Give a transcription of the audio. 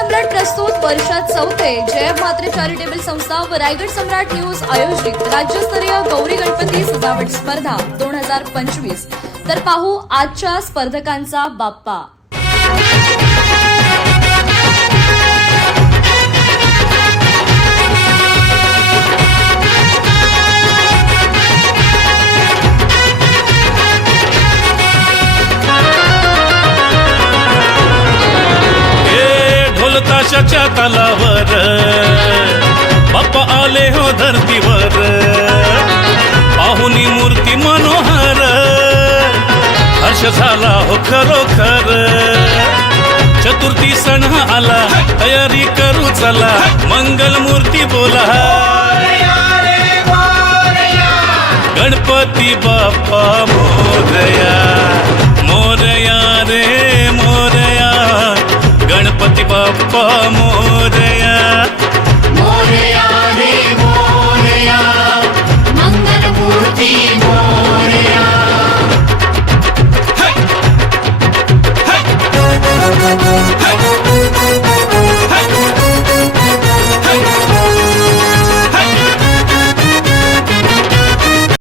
सम्राट प्रस्तुत वर्षात चौथे जय म्हात्रे चॅरिटेबल संस्था व रायगड सम्राट न्यूज आयोजित राज्यस्तरीय गौरी गणपती सजावट स्पर्धा 2025। तर पाहू आजच्या स्पर्धकांचा बाप्पा। ताशाच्या तालावर बाप्पा आले हो धरतीवर, पाहुनी मूर्ती मनोहर, हर्ष झाला हो खरोखर। चतुर्थी सण आला, तयारी करू चला, मंगल मूर्ती बोला, गणपती बाप्पा मोरया, मोरया रे मोरया, गणपती बाप्पा मोरया।